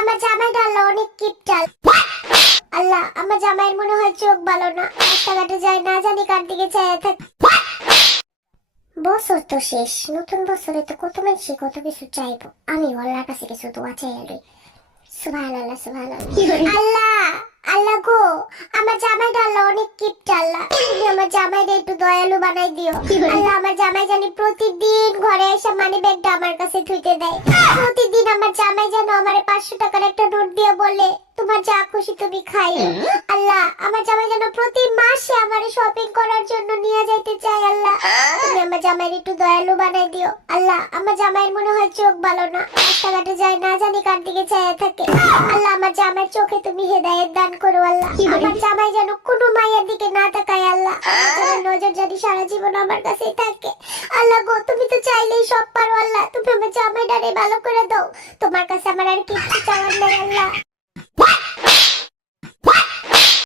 অনেক কিপটাল। আল্লাহ আমার জামাইয়ের মনে হয় চোখ ভালো না। রাস্তাঘাটে যায় না জানি কার দিকে চায় থাক। বছর তো শেষ নতুন বছরে তো কত মানুষই কত কিছু চাইব। আমি আল্লাহর কাছে কিছু দোয়া চাই আলুই সুবহান আল্লাহ সুবহান আল্লাহ আল্লাহ গো আমার জামাইটা আল্লাহ অনেক কিপট আল্লাহ তুমি আমার জামাইটা একটু দয়ালু বানাই দিও। আল্লাহ আমার জামাই জানি প্রতিদিন ঘরে এসে মানি ব্যাগটা আমার কাছে থুইতে দেয়। প্রতিদিন আমার জামাই যেন আমার পাঁচশো টাকার একটা নোট দিয়ে বলে তোমার যা খুশি তুমি খাই। আল্লাহ আমার জামাই যেন প্রতি মাসে আমার শপিং করার জন্য নিয়ে যাইতে চাই আল্লাহ। তুমি আমার জামাইয়ের একটু দয়ালু বানাই দিও। আল্লাহ আমার জামাইয়ের মনে হয় চোখ ভালো না। রাস্তাঘাটে যায় না জানি কার দিকে চায় থাকে। আল্লাহ আমার জামাইয়ের চোখে তুমি হেদায়েত দান করো আল্লাহ। আমার জামাই যেন কোনো মায়ের দিকে না তাকায় আল্লাহ। আমার নজর জানি সারা জীবন আমার কাছেই থাকে গো, তুমি তো চাইলেই সব পারো আল্লাহ। তুমি আমার জামাইটারে ভালো করে দাও। তোমার কাছে আমার আর কিছু চাওয়ার নেই